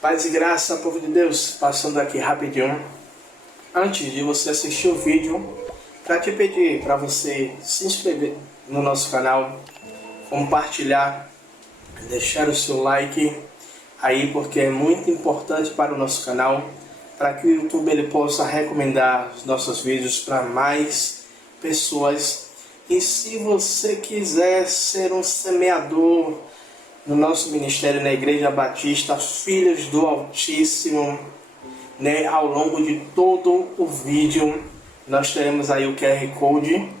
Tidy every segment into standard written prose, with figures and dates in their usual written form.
Paz e graça, povo de Deus, passando aqui rapidinho. Antes de você assistir o vídeo, para te pedir para você se inscrever no nosso canal, compartilhar, deixar o seu like aí, porque é muito importante para o nosso canal, para que o YouTube ele possa recomendar os nossos vídeos para mais pessoas. E se você quiser ser um semeador no nosso ministério na Igreja Batista Filhos do Altíssimo, né, ao longo de todo o vídeo nós teremos aí o QR Code,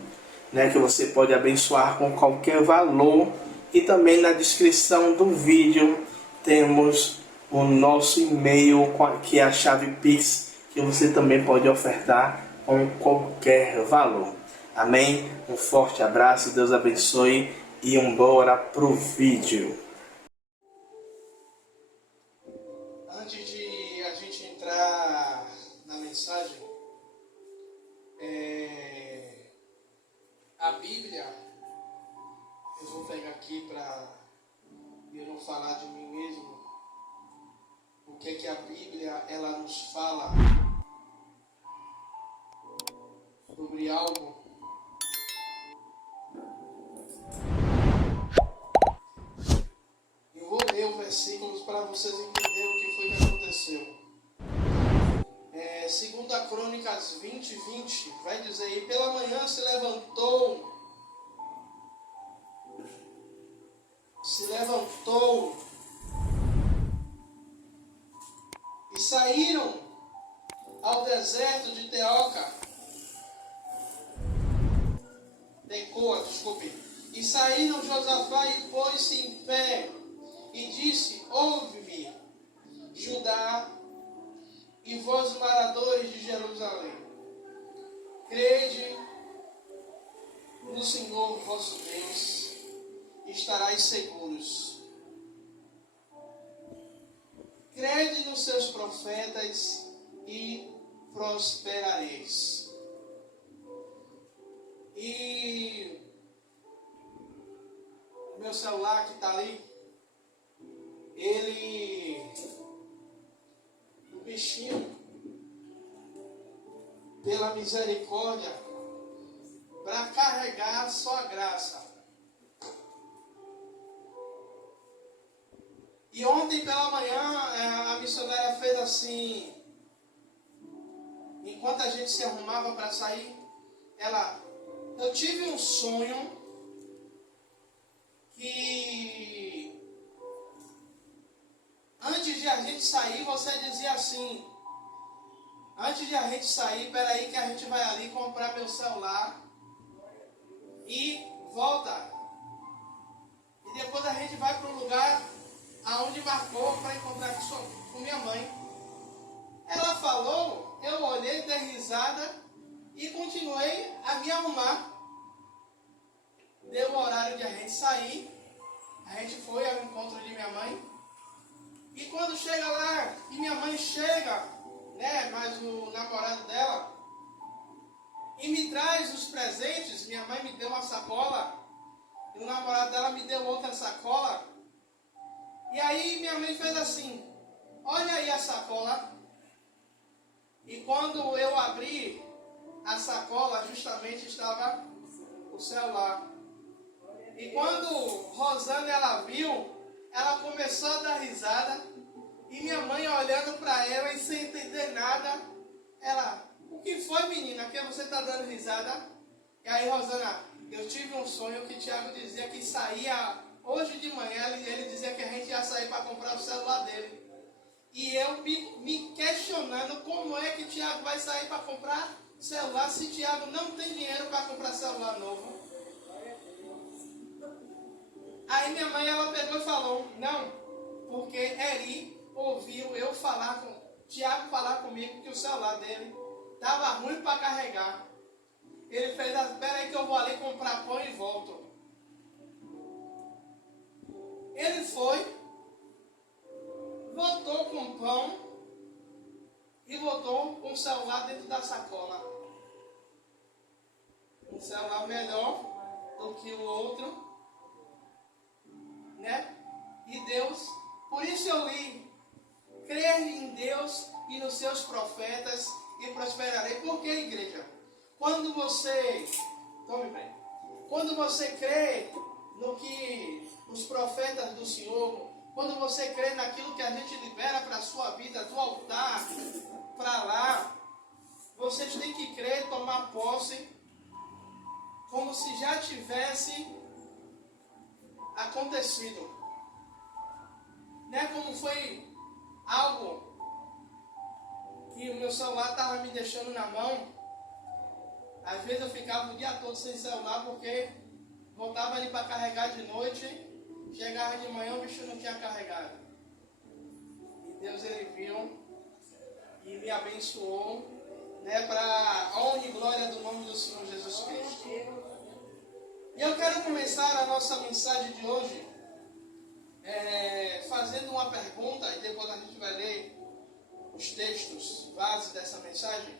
né, que você pode abençoar com qualquer valor, e também na descrição do vídeo temos o nosso e-mail, que é a chave Pix, que você também pode ofertar com qualquer valor. Amém? Um forte abraço, Deus abençoe e bora pro vídeo. Antes de a gente entrar na mensagem, a Bíblia, eu vou pegar aqui para eu não falar de mim mesmo, o que é que a Bíblia ela nos fala sobre algo. Eu vou ler os versículos para vocês entenderem o que foi que aconteceu. Segunda Crônicas 20:20 vai dizer aí: pela manhã se levantou e saíram ao deserto de Tecoa, e saíram Josafá e pôs-se em pé e disse: ouve-me, Judá, e vós moradores de Jerusalém, crede no Senhor vosso Deus, e estarais seguros. Crede nos seus profetas e prosperareis. E o meu celular que está ali, o bichinho, pela misericórdia, para carregar só a graça. E ontem pela manhã a missionária fez assim, enquanto a gente se arrumava para sair, eu tive um sonho que antes de a gente sair, você dizia assim: antes de a gente sair, peraí que a gente vai ali comprar meu celular e volta. E depois a gente vai para o lugar aonde marcou para encontrar com minha mãe. Ela falou, eu olhei, dei risada e continuei a me arrumar. Deu o horário de a gente sair, a gente foi ao encontro de minha mãe. E quando chega lá, e minha mãe chega, né, mais o namorado dela, e me traz os presentes. Minha mãe me deu uma sacola, e o namorado dela me deu outra sacola. E aí minha mãe fez assim: olha aí a sacola. E quando eu abri a sacola, justamente estava o celular. E quando Rosana ela viu, ela começou a dar risada. E minha mãe olhando para ela e sem entender nada, ela: o que foi, menina, que você está dando risada? E aí Rosana: eu tive um sonho que Tiago dizia que saía hoje de manhã, ele dizia que a gente ia sair para comprar o celular dele. E eu me questionando como é que Tiago vai sair para comprar celular se Tiago não tem dinheiro para comprar celular novo. Aí minha mãe ela pegou e falou: não, porque Eri ouviu eu falar com Tiago falar comigo que o celular dele estava ruim para carregar. Ele fez: espera aí que eu vou ali comprar pão e volto. Ele foi, voltou com pão e voltou com o celular dentro da sacola. Um celular melhor do que o outro, né? E Deus, por isso eu li crer em Deus e nos seus profetas e prosperarei. Por que, igreja? Quando você crê no que os profetas do Senhor, quando você crê naquilo que a gente libera para a sua vida, do altar para lá, vocês têm que crer, tomar posse, como se já tivesse acontecido. Não é como foi algo que o meu celular estava me deixando na mão. Às vezes eu ficava o dia todo sem celular porque voltava ali para carregar de noite, chegava de manhã o bicho não tinha carregado. E Deus ele viu e me abençoou, né, para a honra e glória do nome do Senhor Jesus Cristo. E eu quero começar a nossa mensagem de hoje fazendo uma pergunta, e depois a gente vai ler os textos base dessa mensagem.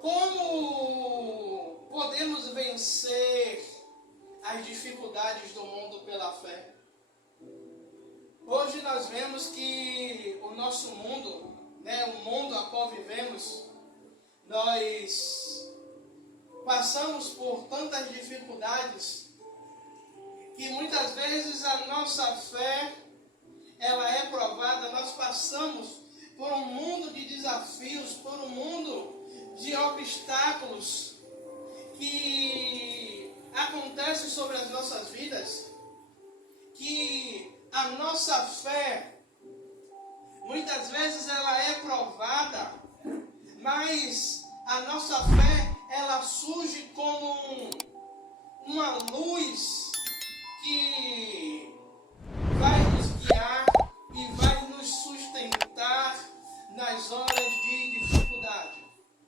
Como podemos vencer as dificuldades do mundo pela fé? Hoje nós vemos que o nosso mundo, né, o mundo a qual vivemos, nós passamos por tantas dificuldades que muitas vezes a nossa fé ela é provada. Nós passamos por um mundo de desafios, por um mundo de obstáculos que acontecem sobre as nossas vidas, que a nossa fé muitas vezes ela é provada, mas a nossa fé ela surge como uma luz que vai nos guiar e vai nos sustentar nas horas de dificuldade.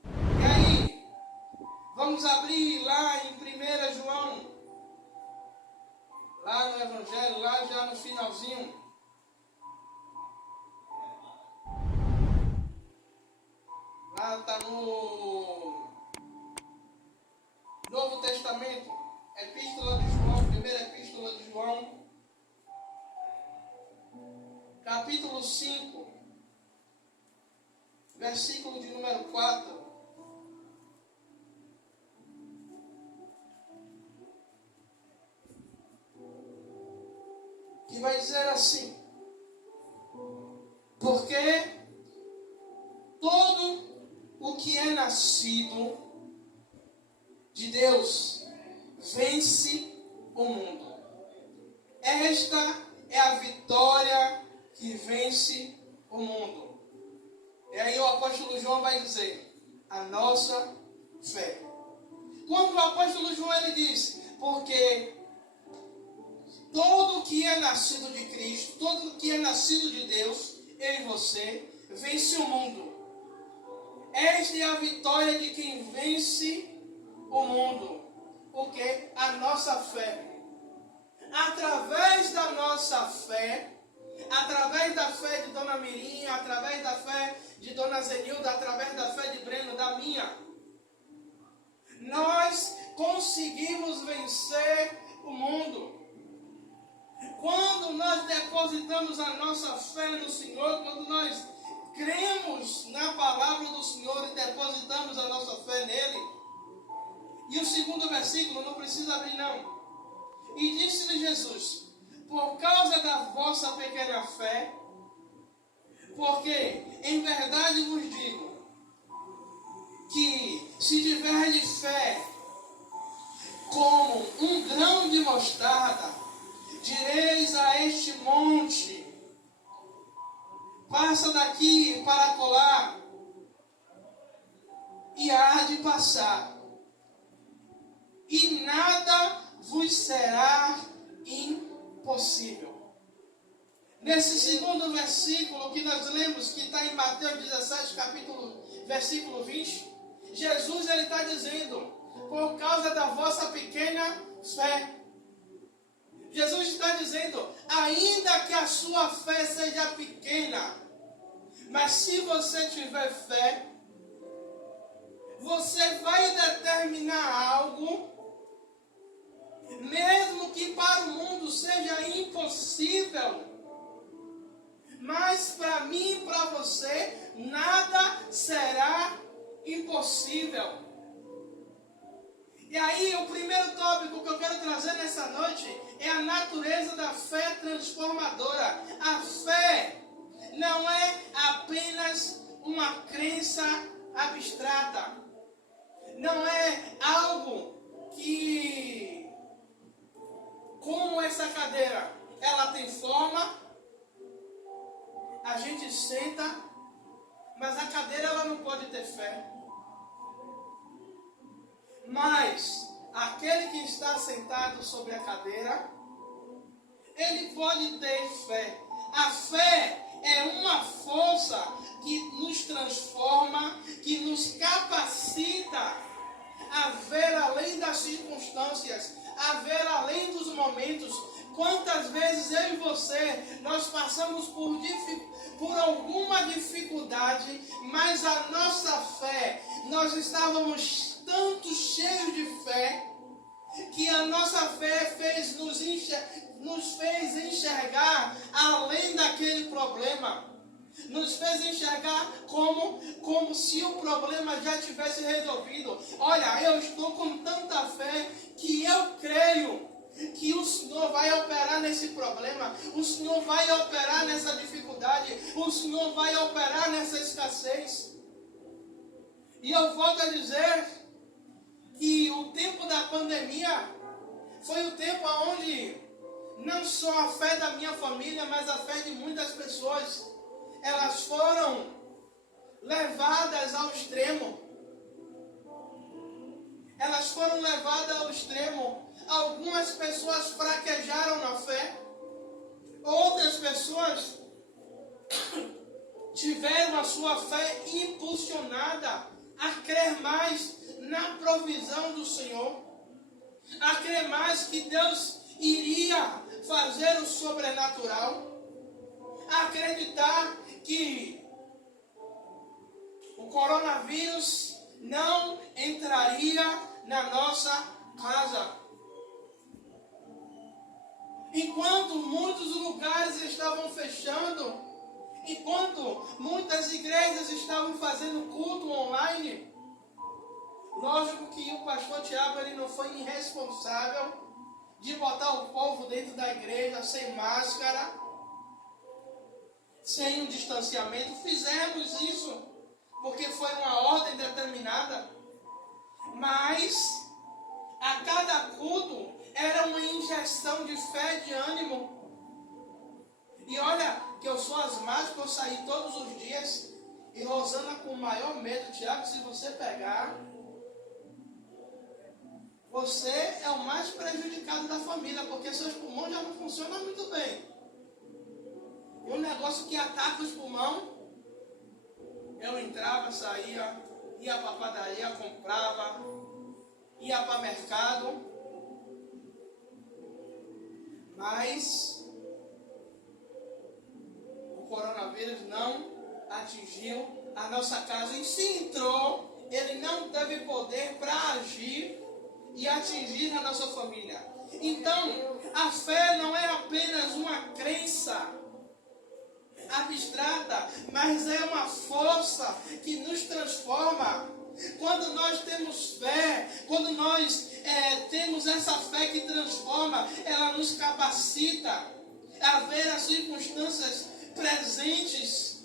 E aí, vamos abrir lá em 1 João, lá no Evangelho, lá já no finalzinho. Lá está no Novo Testamento, Epístola de João, primeira Epístola de João, capítulo 5, versículo de número 4. Que vai dizer assim: porque todo o que é nascido de Deus vence o mundo. Esta é a vitória que vence o mundo. E aí o apóstolo João vai dizer: a nossa fé. Quando o apóstolo João ele diz: porque todo que é nascido de Cristo, todo que é nascido de Deus, eu e você, vence o mundo. Esta é a vitória de quem vence o mundo. Porque a nossa fé. Através da nossa fé, através da fé de Dona Mirinha, através da fé de Dona Zenilda, através da fé de Breno, da minha, nós conseguimos vencer o mundo. Quando nós depositamos a nossa fé no Senhor, quando nós cremos na palavra do Senhor e depositamos a nossa fé nele. E o segundo versículo, não precisa abrir não. E disse-lhe Jesus: por causa da vossa pequena fé, porque em verdade vos digo, que se tiverdes fé como um grão de mostarda, direis a este monte: passa daqui para colar, e há de passar, e nada vos será impossível. Nesse segundo versículo que nós lemos, que está em Mateus 17, versículo 20, Jesus ele está dizendo: por causa da vossa pequena fé. Jesus está dizendo: ainda que a sua fé seja pequena, mas se você tiver fé, você vai determinar algo, mesmo que para o mundo seja impossível, Mas para mim e para você, nada será impossível. E aí, o primeiro tópico que eu quero trazer nessa noite é a natureza da fé transformadora. A fé não é apenas uma crença abstrata. Não é algo que, como essa cadeira, ela tem forma, a gente senta, mas a cadeira ela não pode ter fé. Mas aquele que está sentado sobre a cadeira, ele pode ter fé. A fé é uma força que nos transforma, que nos capacita a ver além das circunstâncias, a ver além dos momentos. Quantas vezes eu e você, nós passamos por alguma dificuldade, mas a nossa fé, nós estávamos tanto cheios de fé, que a nossa fé nos fez enxergar além daquele problema. Nos fez enxergar como se o problema já tivesse resolvido. Olha, eu estou com tanta fé que eu creio que o Senhor vai operar nesse problema, o Senhor vai operar nessa dificuldade, o Senhor vai operar nessa escassez. E eu volto a dizer que o tempo da pandemia foi o tempo onde não só a fé da minha família, mas a fé de muitas pessoas, elas foram levadas ao extremo. Elas foram levadas ao extremo. Algumas pessoas fraquejaram na fé. Outras pessoas tiveram a sua fé impulsionada a crer mais na provisão do Senhor. A crer mais que Deus iria fazer o sobrenatural. A acreditar que o coronavírus não entraria na nossa casa. Enquanto muitos lugares estavam fechando, enquanto muitas igrejas estavam fazendo culto online, lógico que o pastor Tiago ele não foi irresponsável de botar o povo dentro da igreja sem máscara, sem um distanciamento. Fizemos isso porque foi uma ordem determinada, mas a cada culto era uma injeção de fé, de ânimo. E olha que eu sou asmático, eu saí todos os dias. E Rosana com o maior medo, Tiago, se você pegar, você é o mais prejudicado da família, porque seus pulmões já não funcionam muito bem. E um negócio que ataca os pulmões, eu entrava, saía, ia para a padaria, comprava, ia para o mercado. Mas o coronavírus não atingiu a nossa casa. E se entrou, ele não teve poder para agir e atingir a nossa família. Então, a fé não é apenas uma crença abstrata, mas é uma força que nos transforma. Quando nós temos fé, quando nós temos essa fé que transforma, ela nos capacita a ver as circunstâncias presentes.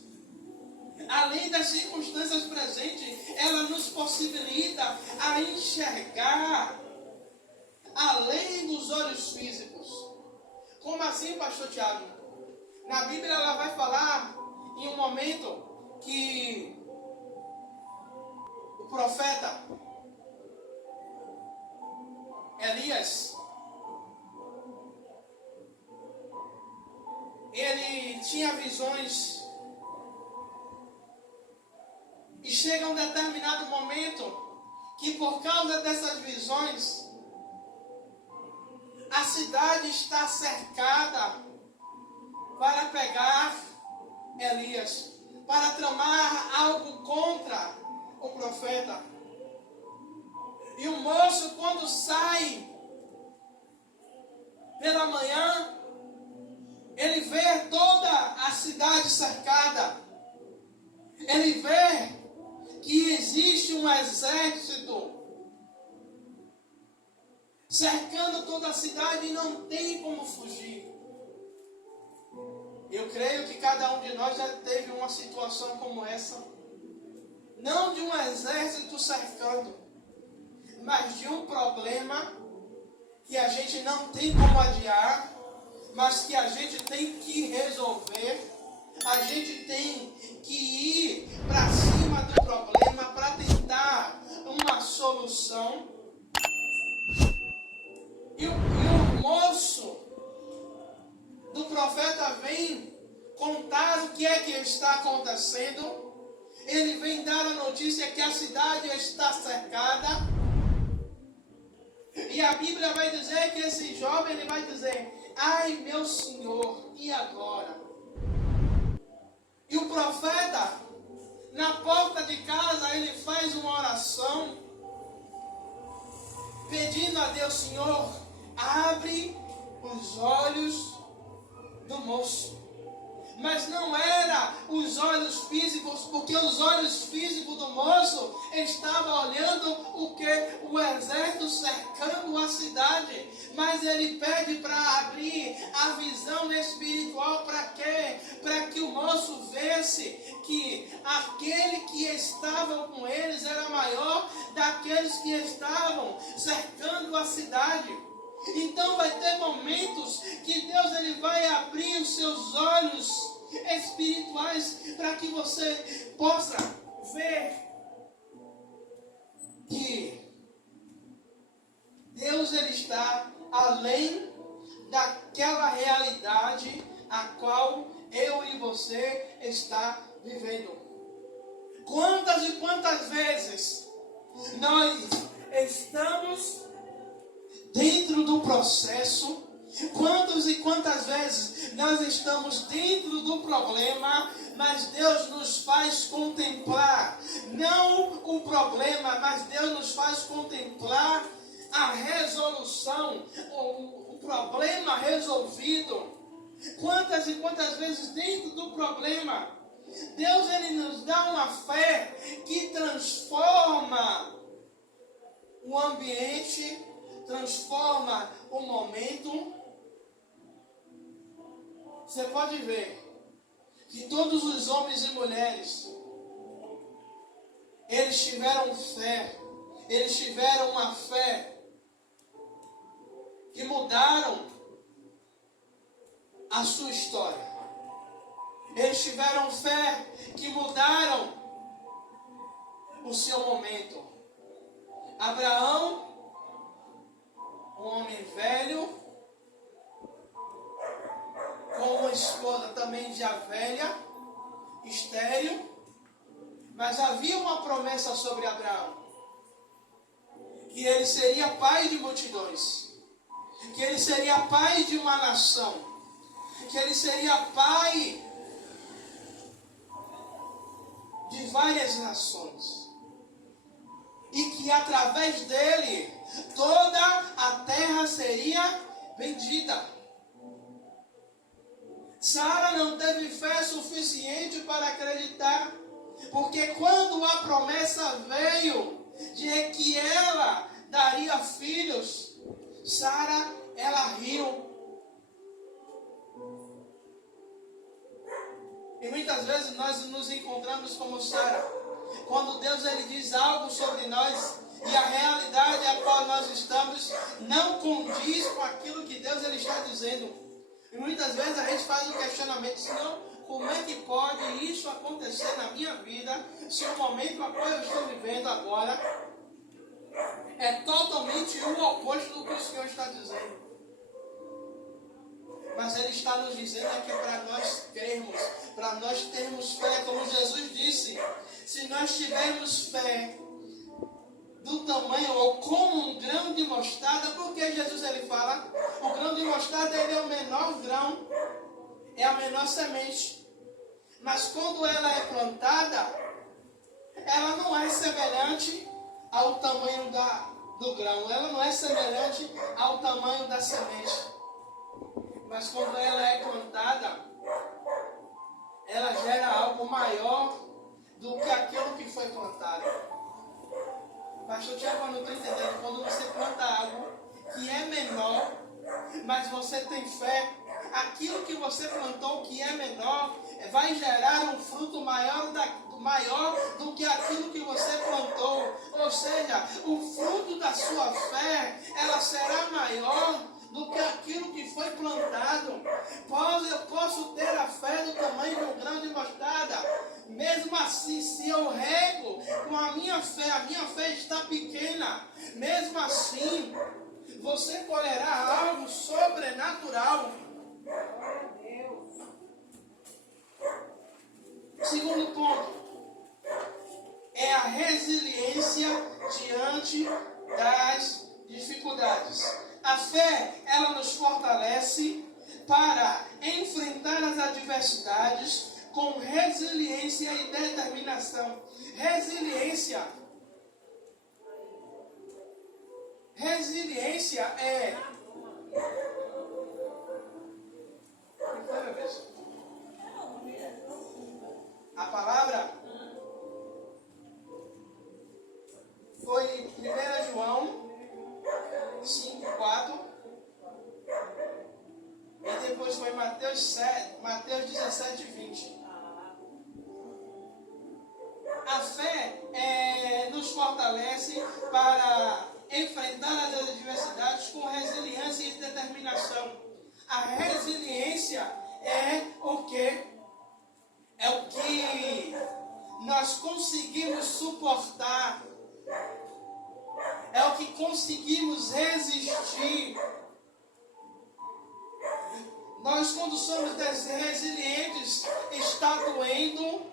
Além das circunstâncias presentes, ela nos possibilita a enxergar além dos olhos físicos. Como assim, pastor Tiago? Na Bíblia ela vai falar em um momento que o profeta Elias, ele tinha visões e chega um determinado momento que por causa dessas visões a cidade está cercada para pegar Elias, para tramar algo contra o profeta. E o moço, quando sai pela manhã, Ele vê toda a cidade cercada. Ele vê que existe um exército cercando toda a cidade e não tem como fugir. Eu creio que cada um de nós já teve uma situação como essa. Não de um exército cercando, mas de um problema que a gente não tem como adiar, mas que a gente tem que resolver. A gente tem que ir para cima do problema para tentar uma solução. E o moço do profeta vem contar o que é que está acontecendo. Ele vem dar a notícia que a cidade está cercada. E a Bíblia vai dizer que esse jovem, ele vai dizer: ai, meu Senhor, e agora? E o profeta, na porta de casa, ele faz uma oração, pedindo a Deus: Senhor, abre os olhos do moço. Mas não era os olhos físicos, porque os olhos físicos do moço estavam olhando o que? O exército cercando a cidade. Mas ele pede para abrir a visão espiritual. Para quê? Para que o moço visse que aquele que estava com eles era maior daqueles que estavam cercando a cidade. Então vai ter momentos que Deus ele vai abrir os seus olhos espirituais para que você possa ver que Deus ele está além daquela realidade a qual eu e você está vivendo. Quantas e quantas vezes nós estamos dentro do processo, quantas e quantas vezes nós estamos dentro do problema, mas Deus nos faz contemplar, não o problema, mas Deus nos faz contemplar a resolução, o problema resolvido. Quantas e quantas vezes dentro do problema, Deus ele nos dá uma fé que transforma o ambiente, transforma o momento. Você pode ver que todos os homens e mulheres, eles tiveram fé, eles tiveram uma fé que mudaram a sua história. Eles tiveram fé que mudaram o seu momento. Abraão, um homem velho, com uma esposa também já velha, estéril, mas havia uma promessa sobre Abraão, que ele seria pai de multidões, que ele seria pai de uma nação, que ele seria pai de várias nações, e que através dele toda a terra seria bendita. Sara não teve fé suficiente para acreditar, porque quando a promessa veio de que ela daria filhos, Sara, ela riu. E muitas vezes nós nos encontramos como Sara, quando Deus ele diz algo sobre nós e a realidade a qual nós estamos não condiz com aquilo que Deus ele está dizendo. E muitas vezes a gente faz um questionamento: Senhor, como é que pode isso acontecer na minha vida, se o momento a qual eu estou vivendo agora é totalmente o oposto do que o Senhor está dizendo? Mas Ele está nos dizendo aqui para nós crermos, para nós termos fé, como Jesus disse: se nós tivermos fé do tamanho ou como um grão de mostarda, porque Jesus ele fala, o grão de mostarda ele é o menor grão, é a menor semente, mas quando ela é plantada, ela não é semelhante ao tamanho do grão, ela não é semelhante ao tamanho da semente. Mas quando ela é plantada, ela gera algo maior do que aquilo que foi plantado. Pastor Tiago, eu não estou entendendo. Quando você planta algo que é menor, mas você tem fé, aquilo que você plantou que é menor, vai gerar um fruto maior do que aquilo que você plantou. Ou seja, o fruto da sua fé, ela será maior do que aquilo que foi plantado. Eu posso ter a fé do tamanho de um grão de mostarda. Mesmo assim, se eu rego com a minha fé está pequena. Mesmo assim, você colherá algo sobrenatural. Segundo ponto é a resiliência diante das dificuldades. A fé, ela nos fortalece para enfrentar as adversidades com resiliência e determinação. Resiliência é... A palavra foi 1 João 5:4 e depois foi Mateus 17:20. A fé nos fortalece para enfrentar as adversidades com resiliência e determinação. A resiliência é o que? É o que nós conseguimos suportar. É o que conseguimos resistir. Nós, quando somos resilientes, está doendo,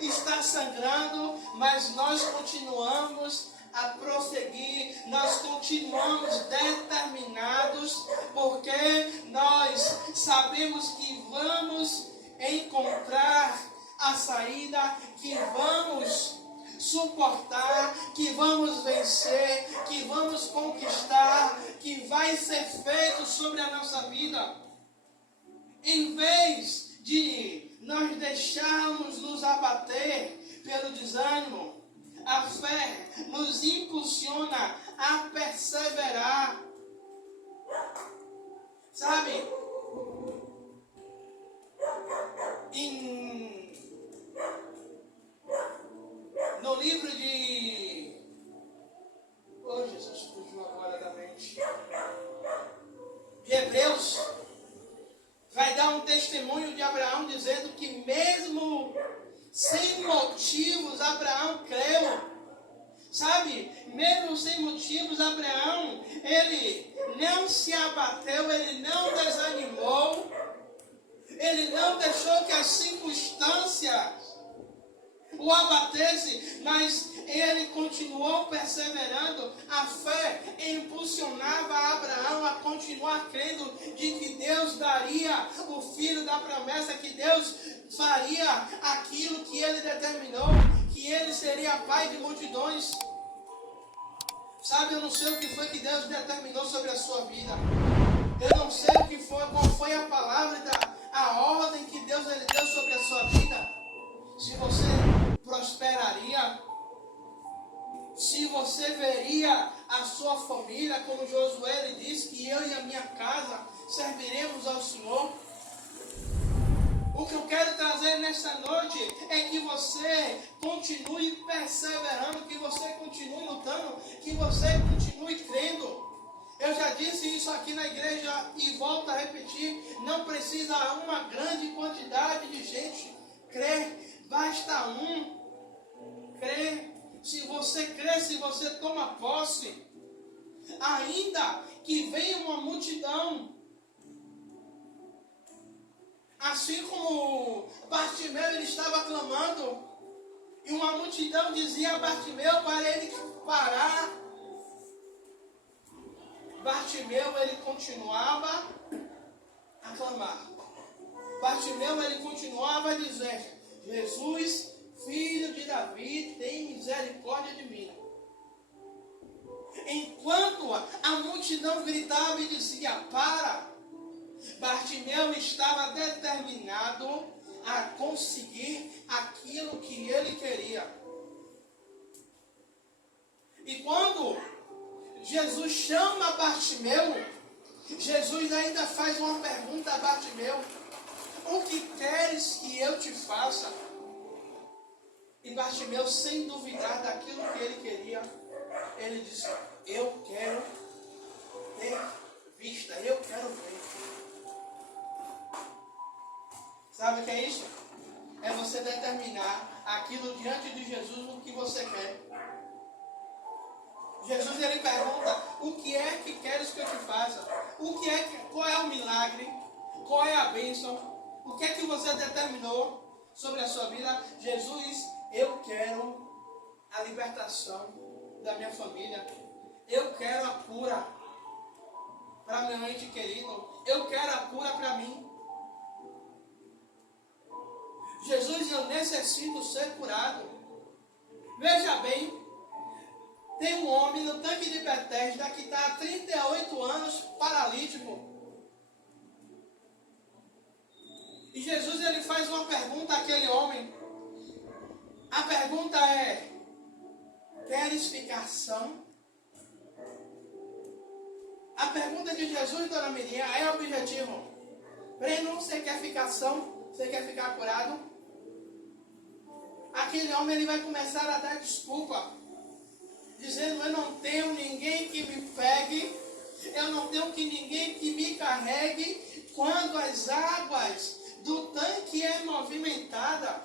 está sangrando, mas nós continuamos a prosseguir, nós continuamos determinados, porque nós sabemos que vamos encontrar a saída, que vamos suportar, que vamos vencer, que vamos conquistar, que vai ser feito sobre a nossa vida. Em vez de nós deixarmos nos abater pelo desânimo, a fé nos impulsiona a perseverar. Sabe? No livro de... Oh, Jesus, fugiu agora da mente. De Hebreus, vai dar um testemunho de Abraão dizendo que mesmo sem motivos, Abraão creu. Sabe, mesmo sem motivos, Abraão, ele não se abateu, ele não desanimou, ele não deixou que as circunstâncias o abatesse, mas ele continuou perseverando. A fé impulsionava Abraão a continuar crendo de que Deus daria o filho da promessa, que Deus faria aquilo que ele determinou, que ele seria pai de multidões. Sabe, eu não sei o que foi que Deus determinou sobre a sua vida. Eu não sei o que foi, qual foi a palavra, a ordem que Deus ele deu sobre a sua vida. Se você prosperaria, se você veria a sua família, como Josué ele disse, que eu e a minha casa serviremos ao Senhor. O que eu quero trazer nesta noite é que você continue perseverando, que você continue lutando, que você continue crendo. Eu já disse isso aqui na igreja e volto a repetir, não precisa uma grande quantidade de gente crer, basta crer. Se você crê, se você toma posse, ainda que venha uma multidão, assim como Bartimeu ele estava clamando, e uma multidão dizia a Bartimeu para ele parar, Bartimeu ele continuava a clamar. Bartimeu ele continuava a dizer: Jesus, filho de Davi, tem misericórdia de mim. Enquanto a multidão gritava e dizia: para, Bartimeu estava determinado a conseguir aquilo que ele queria. E quando Jesus chama Bartimeu, Jesus ainda faz uma pergunta a Bartimeu: o que queres que eu te faça? E Bartimeu, sem duvidar daquilo que ele queria, ele disse: eu quero ter vista, eu quero ver. Sabe o que é isso? É você determinar aquilo diante de Jesus no que você quer. Jesus ele pergunta: o que é que queres que eu te faça? Qual é o milagre? Qual é a bênção? O que é que você determinou sobre a sua vida? Jesus, eu quero a libertação da minha família. Eu quero a cura para meu ente querido. Eu quero a cura para mim. Jesus, eu necessito ser curado. Veja bem, tem um homem no tanque de Betesda que está há 38 anos paralítico. E Jesus ele faz uma pergunta àquele homem. A pergunta é: queres ficar são? A pergunta de Jesus, dona Miriam, é objetivo. Breno, você quer ficar são? Você quer ficar curado? Aquele homem ele vai começar a dar desculpa, dizendo: eu não tenho ninguém que me pegue, eu não tenho ninguém que me carregue quando as águas do tanque é movimentada.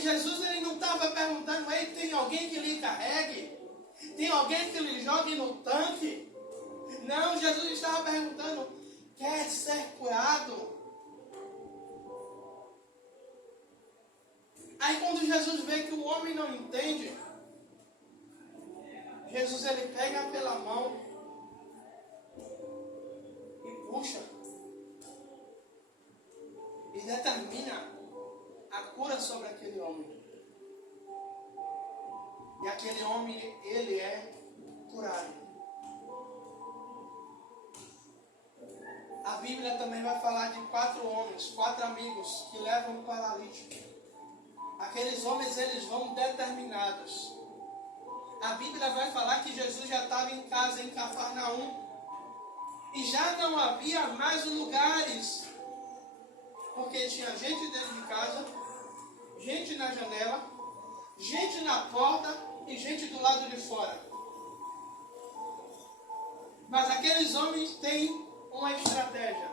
Jesus ele não estava perguntando: ei, tem alguém que lhe carregue? Tem alguém que lhe jogue no tanque? Não, Jesus estava perguntando: quer ser curado? Aí quando Jesus vê que o homem não entende, Jesus ele pega pela mão e puxa e determina a cura sobre aquele homem. E aquele homem ele é curado. A Bíblia também vai falar de 4 homens, 4 amigos que levam um paralítico. Aqueles homens eles vão determinados. A Bíblia vai falar que Jesus já estava em casa em Cafarnaum. E já não havia mais lugares. Porque tinha gente dentro de casa, gente na janela, gente na porta e gente do lado de fora. Mas aqueles homens têm uma estratégia.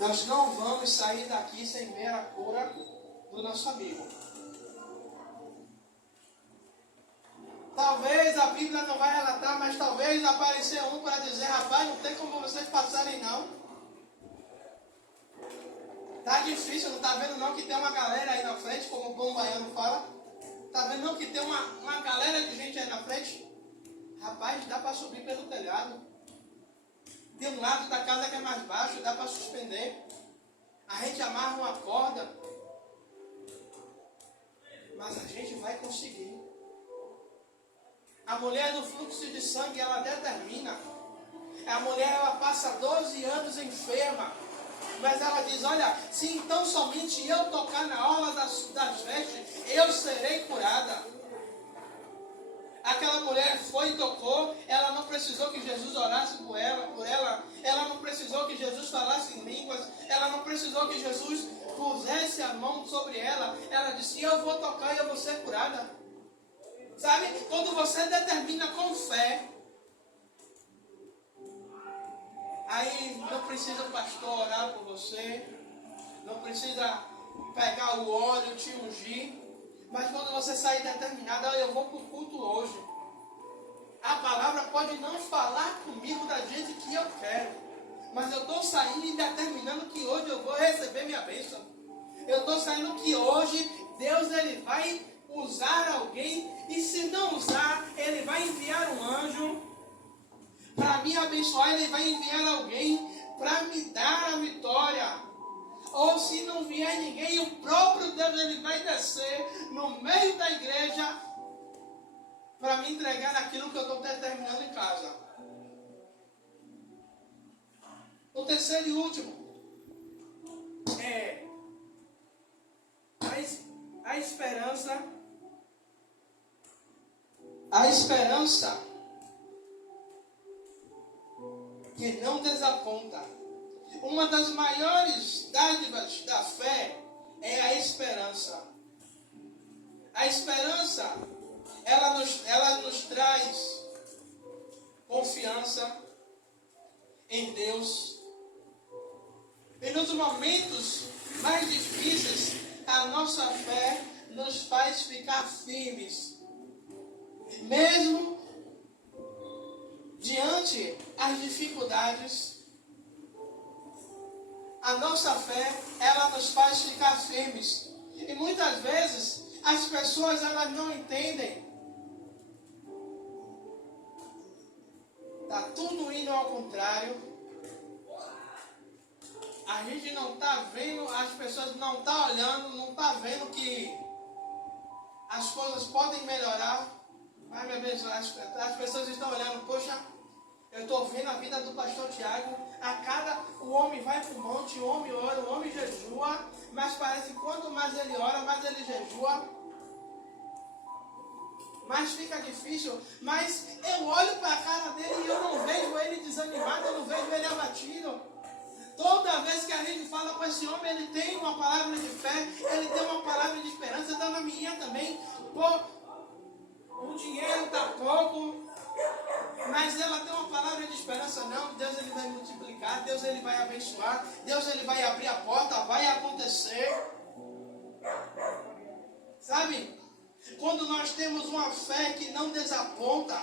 Nós não vamos sair daqui sem ver a cura do nosso amigo. Talvez a Bíblia não vai relatar, mas talvez aparecer um para dizer: rapaz, não tem como vocês passarem não. Tá difícil, não tá vendo não que tem uma galera aí na frente, como o bom baiano fala? Tá vendo não que tem uma galera de gente aí na frente? Rapaz, dá para subir pelo telhado. Tem um lado da casa que é mais baixo, dá para suspender. A gente amarra uma corda. Mas a gente vai conseguir. A mulher do fluxo de sangue, ela determina. A mulher, ela passa 12 anos enferma. Mas ela diz: olha, se então somente eu tocar na orla das vestes, eu serei curada. Aquela mulher foi e tocou. Ela não precisou que Jesus orasse por ela. Ela não precisou que Jesus falasse em línguas. Ela não precisou que Jesus pusesse a mão sobre ela. Ela disse: eu vou tocar e eu vou ser curada. Sabe? Quando você determina com fé, aí não precisa o pastor orar por você, não precisa pegar o óleo, te ungir. Mas quando você sair determinado: eu vou para o culto hoje. A palavra pode não falar comigo da gente que eu quero, mas eu estou saindo e determinando que hoje eu vou receber minha bênção. Eu estou saindo que hoje Deus ele vai usar alguém, e se não usar, ele vai enviar um anjo para me abençoar. Ele vai enviar alguém para me dar a vitória. Ou se não vier ninguém, o próprio Deus ele vai descer no meio da igreja para me entregar aquilo que eu estou determinando em casa. O terceiro e último é a esperança. A esperança que não desaponta. Uma das maiores dádivas da fé é a esperança. A esperança, ela nos traz confiança em Deus. E nos momentos mais difíceis, a nossa fé nos faz ficar firmes. Mesmo diante as dificuldades, a nossa fé, ela nos faz ficar firmes. E muitas vezes, as pessoas, elas não entendem. Está tudo indo ao contrário. A gente não está vendo, as pessoas não estão olhando, não estão vendo que as coisas podem melhorar. Mas, meu Deus, as pessoas estão olhando, poxa, eu estou vendo a vida do pastor Tiago. O homem vai para o monte, o homem ora, o homem jejua, mas parece que quanto mais ele ora, mais ele jejua, mais fica difícil. Mas eu olho para a cara dele e eu não vejo ele desanimado, eu não vejo ele abatido. Toda vez que a gente fala com esse homem, ele tem uma palavra de fé, ele tem uma palavra de esperança. Então na minha também, o dinheiro está pouco, mas ela tem uma palavra de esperança. Não, Deus ele vai multiplicar, Deus ele vai abençoar, Deus ele vai abrir a porta, vai acontecer. Sabe? Quando nós temos uma fé que não desaponta,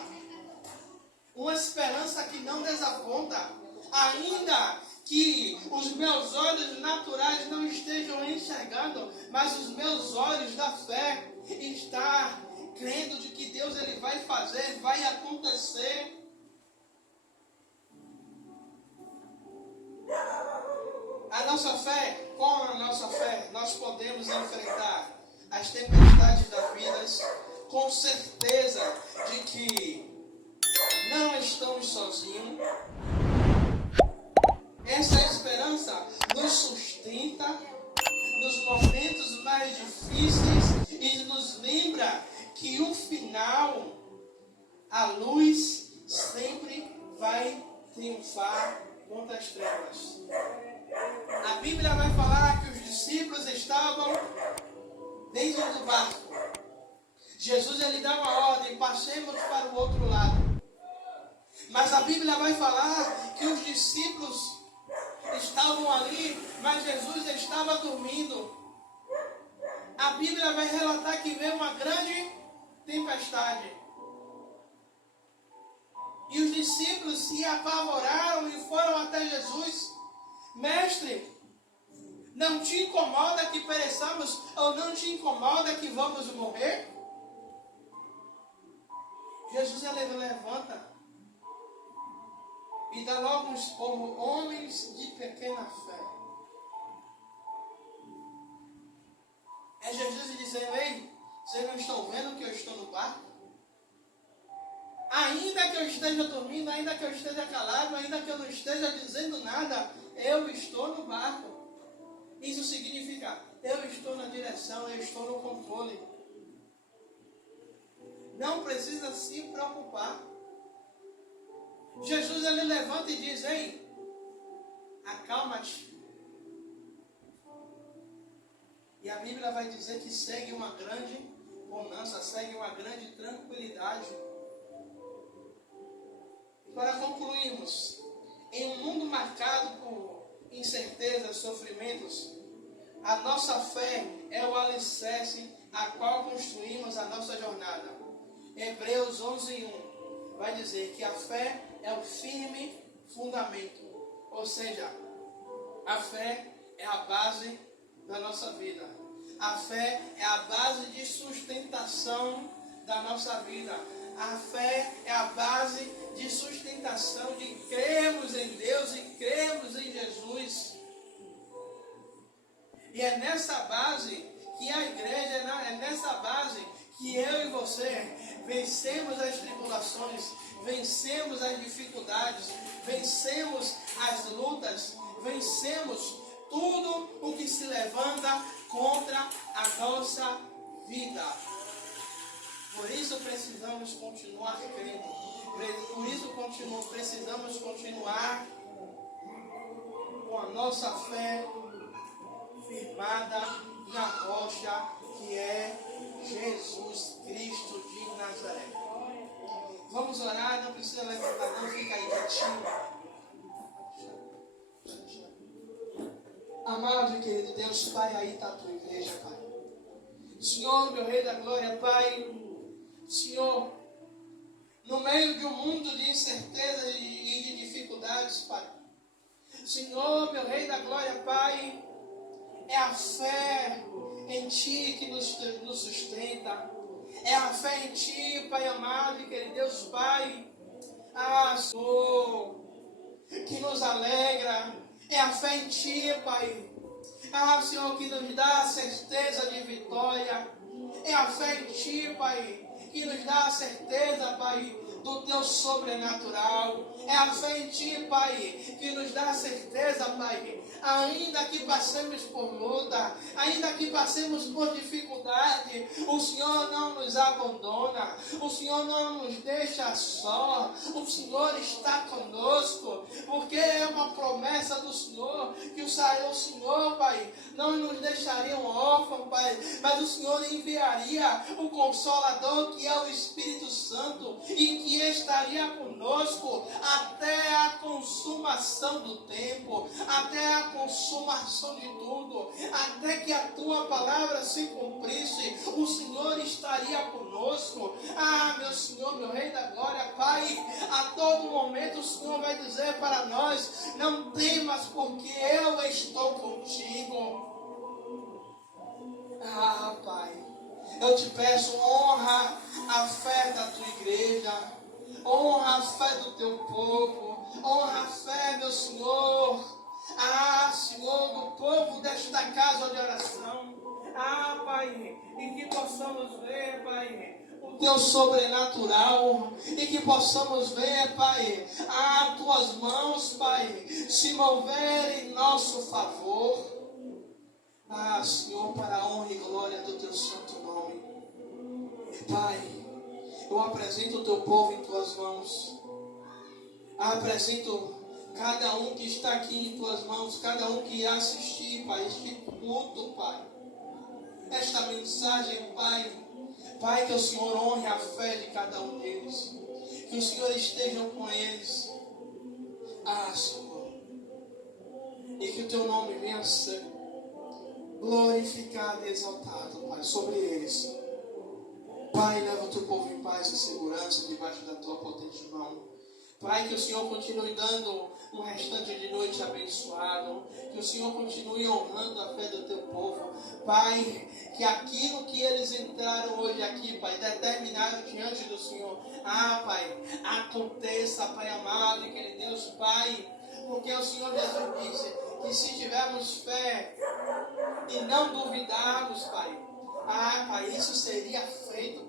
uma esperança que não desaponta, ainda que os meus olhos naturais não estejam enxergando, mas os meus olhos da fé estão crendo de que Deus ele vai fazer, vai acontecer. A nossa fé, com a nossa fé, nós podemos enfrentar as tempestades da vida com certeza de que não estamos sozinhos. Essa esperança nos sustenta nos momentos mais difíceis e nos lembra que o final, a luz sempre vai triunfar contra as trevas. A Bíblia vai falar que os discípulos estavam dentro do barco. Jesus ele dá uma ordem, passemos para o outro lado. Mas a Bíblia vai falar que os discípulos estavam ali, mas Jesus estava dormindo. A Bíblia vai relatar que veio uma grande tempestade. E os discípulos se apavoraram e foram até Jesus. Mestre, não te incomoda que pereçamos? Ou não te incomoda que vamos morrer? Jesus ele levanta e dá logo um esporro, homens de pequena fé. É Jesus dizendo, ei, vocês não estão vendo que eu estou no barco? Ainda que eu esteja dormindo, ainda que eu esteja calado, ainda que eu não esteja dizendo nada, eu estou no barco. Isso significa, eu estou na direção, eu estou no controle. Não precisa se preocupar. Jesus ele levanta e diz, ei, acalma-te. E a Bíblia vai dizer que segue uma grande bonança, segue uma grande tranquilidade. E para concluirmos, em um mundo marcado por incertezas, sofrimentos, a nossa fé é o alicerce a qual construímos a nossa jornada. Hebreus 11:1 vai dizer que a fé é o firme fundamento. Ou seja, a fé é a base da nossa vida. A fé é a base de sustentação da nossa vida. A fé é a base de sustentação de crermos em Deus e crermos em Jesus. E é nessa base que a igreja, é nessa base que eu e você vencemos as tribulações, vencemos as dificuldades, vencemos as lutas, vencemos tudo o que se levanta contra a nossa vida. Por isso precisamos continuar crendo. Por isso precisamos continuar com a nossa fé firmada na rocha que é Jesus Cristo de Nazaré. Vamos orar, não precisa levantar não, fica aí quietinho. Amado e querido Deus, Pai, aí está a tua igreja, Pai. Senhor, meu Rei da Glória, Pai, Senhor, no meio de um mundo de incertezas e de dificuldades, Pai. Senhor, meu Rei da Glória, Pai, é a fé em Ti que nos sustenta. É a fé em Ti, Pai amado e querido Deus, Pai. Senhor, que nos alegra. É a fé em Ti, Pai. Senhor, que nos dá a certeza de vitória. É a fé em Ti, Pai, que nos dá a certeza, Pai, do Teu sobrenatural. É a fé em Ti, Pai, que nos dá a certeza, Pai, ainda que passemos por luta, ainda que passemos por dificuldade, o Senhor não nos abandona, o Senhor não nos deixa só, o Senhor está conosco, porque é uma promessa do Senhor, que o Senhor, Pai, não nos deixaria órfãos, Pai, mas o Senhor enviaria o Consolador, que é o Espírito Santo, e que estaria conosco até a consumação do tempo, até a consumação de tudo, até que a Tua palavra se cumprisse, o Senhor estaria conosco. Meu Senhor, meu Rei da Glória, Pai, a todo momento o Senhor vai dizer para nós: não temas, porque eu estou contigo. Pai, eu te peço, honra a fé da Tua igreja, honra a fé do Teu povo, honra a fé, meu Senhor, Senhor, do povo desta casa de oração. Pai, e que possamos ver, Pai, o Teu sobrenatural, e que possamos ver, Pai, Tuas mãos, Pai, se mover em nosso favor. Senhor, para a honra e glória do Teu santo nome. Pai, eu apresento o Teu povo em Tuas mãos. Apresento cada um que está aqui em Tuas mãos, cada um que irá assistir, Pai, este culto, Pai. Esta mensagem, Pai. Pai, que o Senhor honre a fé de cada um deles. Que o Senhor esteja com eles. Senhor. E que o Teu nome venha a ser glorificado e exaltado, Pai, sobre eles. Pai, leva o Teu povo em paz e segurança debaixo da Tua potente mão. Pai, que o Senhor continue dando um restante de noite abençoado. Que o Senhor continue honrando a fé do Teu povo. Pai, que aquilo que eles entraram hoje aqui, Pai, determinado diante do Senhor, Pai, aconteça, Pai amado e querido Deus, Pai. Porque o Senhor Jesus disse que se tivermos fé e não duvidarmos, Pai, Pai, isso seria feito,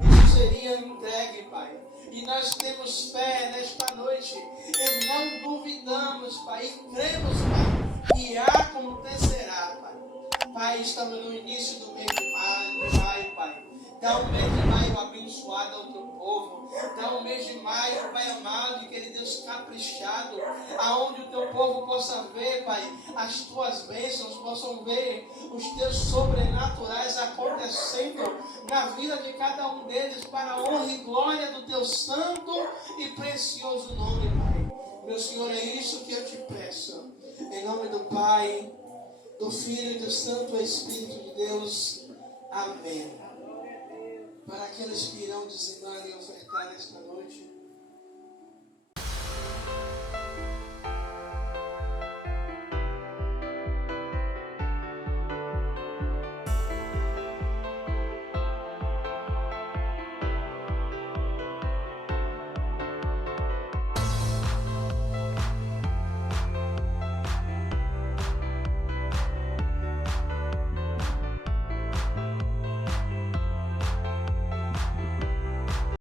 isso seria entregue, Pai. E nós temos fé nesta noite e não duvidamos, Pai, e cremos, Pai, que acontecerá, Pai. Pai, estamos no início do mês de maio, Pai. Dá um mês de maio abençoado ao Teu povo. Dá um mês de maio, Pai amado e querido Deus, caprichado, aonde o Teu povo possa ver, Pai, as Tuas bênçãos, possam ver os Teus sobrenaturais acontecendo na vida de cada um deles, para a honra e glória do Teu santo e precioso nome, Pai. Meu Senhor, é isso que eu te peço. Em nome do Pai, do Filho e do Santo Espírito de Deus. Amém. Para aqueles que irão dizimar e ofertar esta noite,